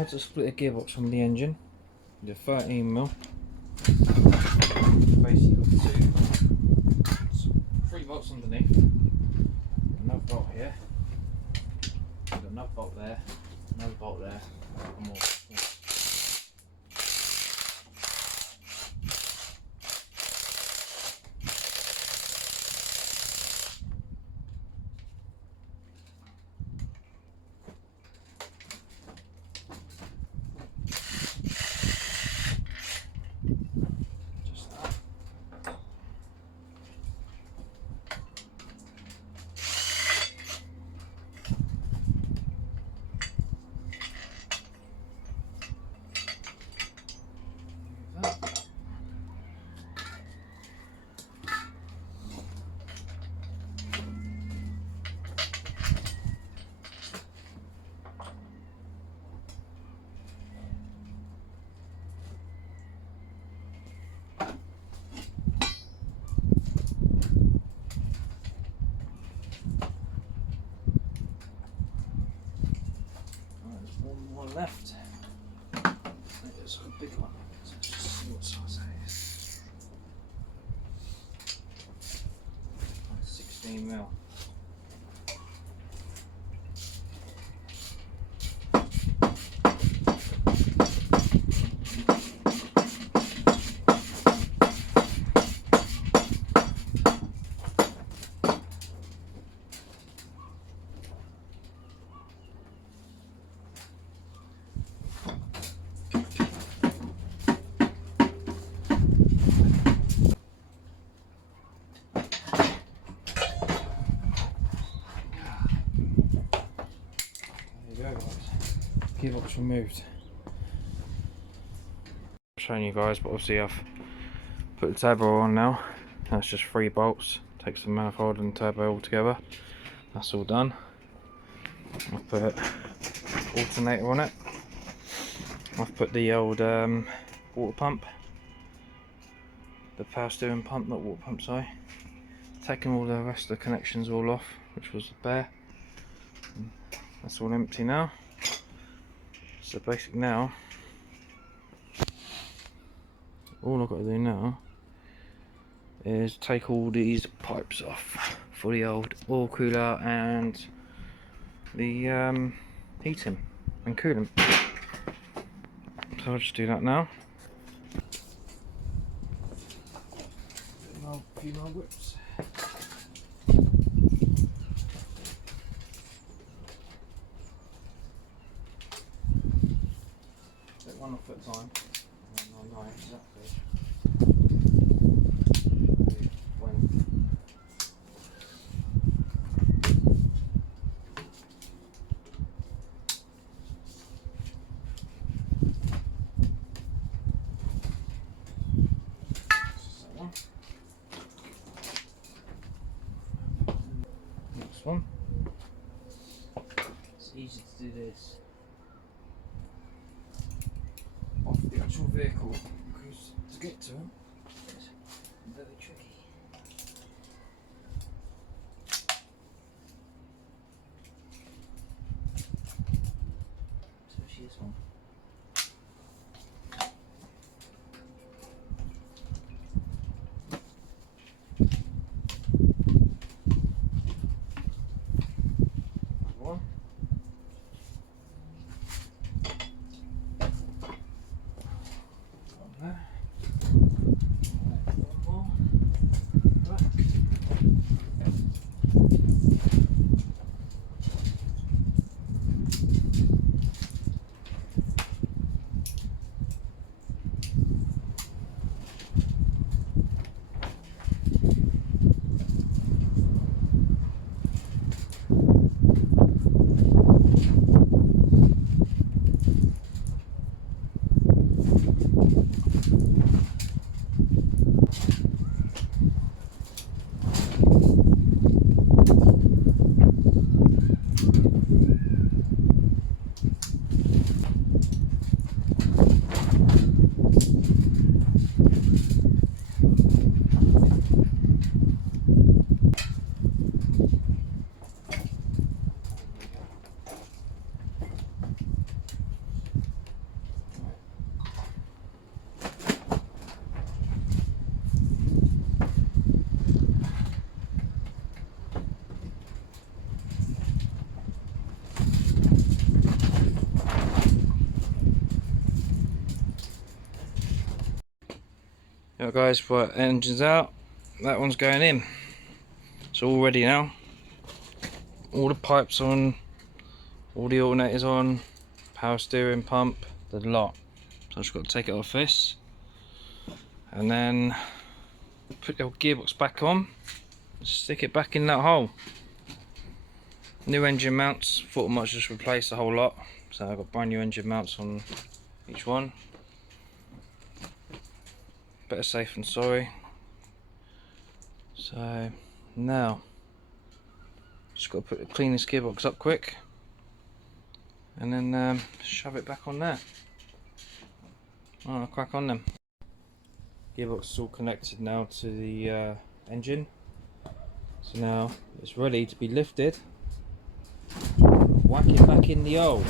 how to split a gearbox from the engine. The 13mm. Basically got three bolts underneath. Another bolt here. Got another bolt there. Another bolt there. One more. Left. It's a big one. So let's just see what size that is. 16mm. Gearbox removed. I'm showing you guys, but obviously I've put the turbo on now. That's just 3 bolts. Takes the manifold and turbo all together. That's all done. I've put alternator on it. I've put the old water pump, the power steering pump, not water pump, sorry. Taking all the rest of the connections all off, which was bare. That's all empty now. So basically now, all I've got to do now is take all these pipes off for the old oil cooler and the heating and coolant. So I'll just do that now. A few more whips. One off at a time. No, exactly. When next one. It's easy to do this off the actual vehicle because to get to them is very tricky. Especially this one. Another one. There. One more. Back. Right guys, right, engine's out, that one's going in. It's all ready now. All the pipes on, all the alternators on, power steering pump, the lot. So I've just got to take it off this and then put the gearbox back on, stick it back in that hole. New engine mounts, thought I might just replace the whole lot, so I've got brand new engine mounts on each one. Better safe than sorry. So now just got to clean this gearbox up quick and then shove it back on there. I'll crack on then. Gearbox is all connected now to the engine, so now it's ready to be lifted. Whack it back in the hole.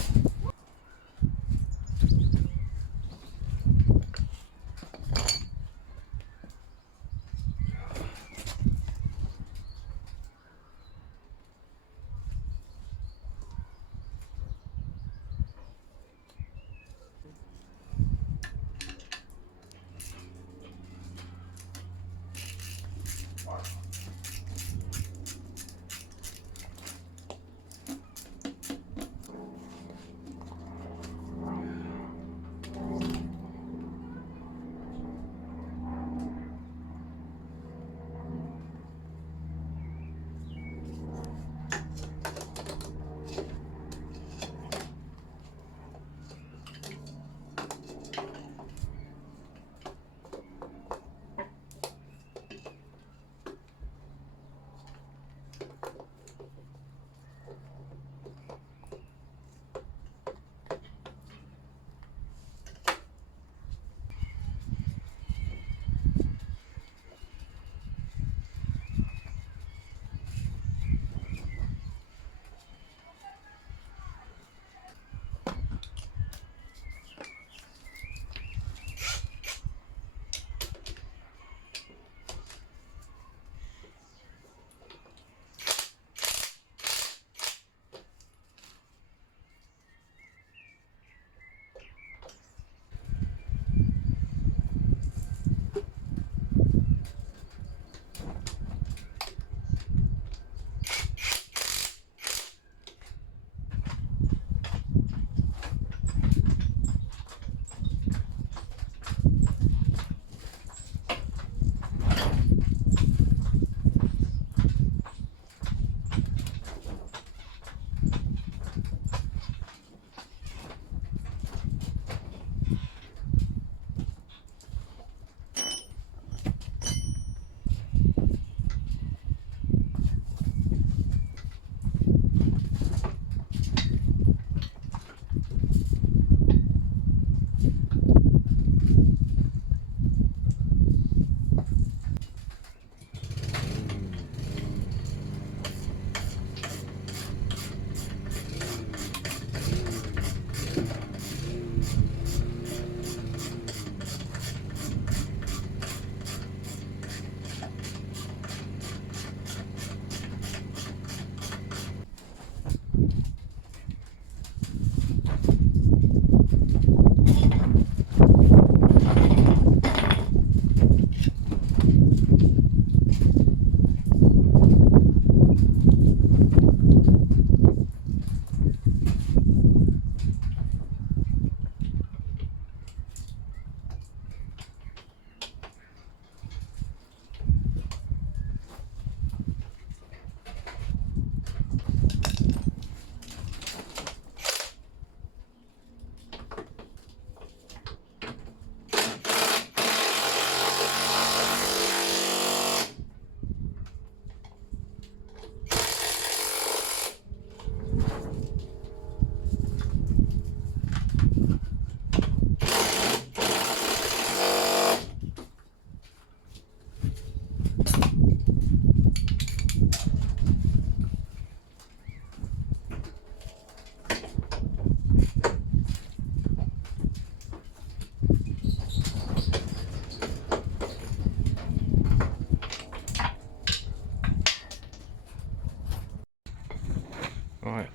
Right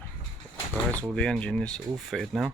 guys, all the engine is all fitted now.